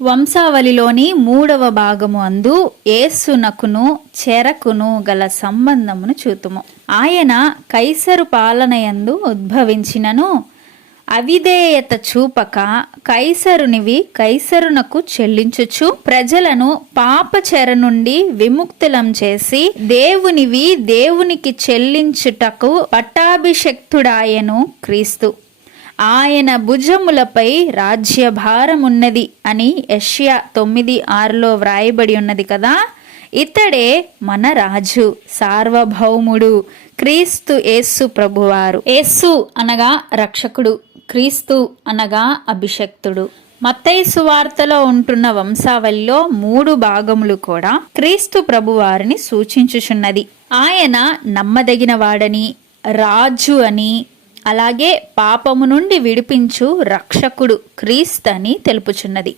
వంశావళిలోని 3వ భాగము అందు యేసునకును చెరకును గల సంబంధమును చూతుము. ఆయన కైసరు పాలనయందు ఉద్భవించినను అవిధేయత చూపక కైసరునివి కైసరునకు చెల్లించుచు ప్రజలను పాప చెర నుండి విముక్తులం చేసి దేవునివి దేవునికి చెల్లించుటకు పట్టాభిషక్తుడాయను క్రీస్తు. ఆయన భుజములపై రాజ్యభారమున్నది అని యెషయా 9:6 వ్రాయబడి ఉన్నది కదా. ఇతడే మన రాజు, సార్వభౌముడు, క్రీస్తు యేసు ప్రభువారు. యేసు అనగా రక్షకుడు, క్రీస్తు అనగా అభిషక్తుడు. మత్తయి సువార్తలో ఉంటున్న వంశావళిలో 3 భాగములు కూడా క్రీస్తు ప్రభువారిని సూచించుచున్నది. ఆయన నమ్మదగిన వాడని, రాజు అని, అలాగే పాపము నుండి విడిపించు రక్షకుడు క్రీస్తు అని తెలుపుచున్నది.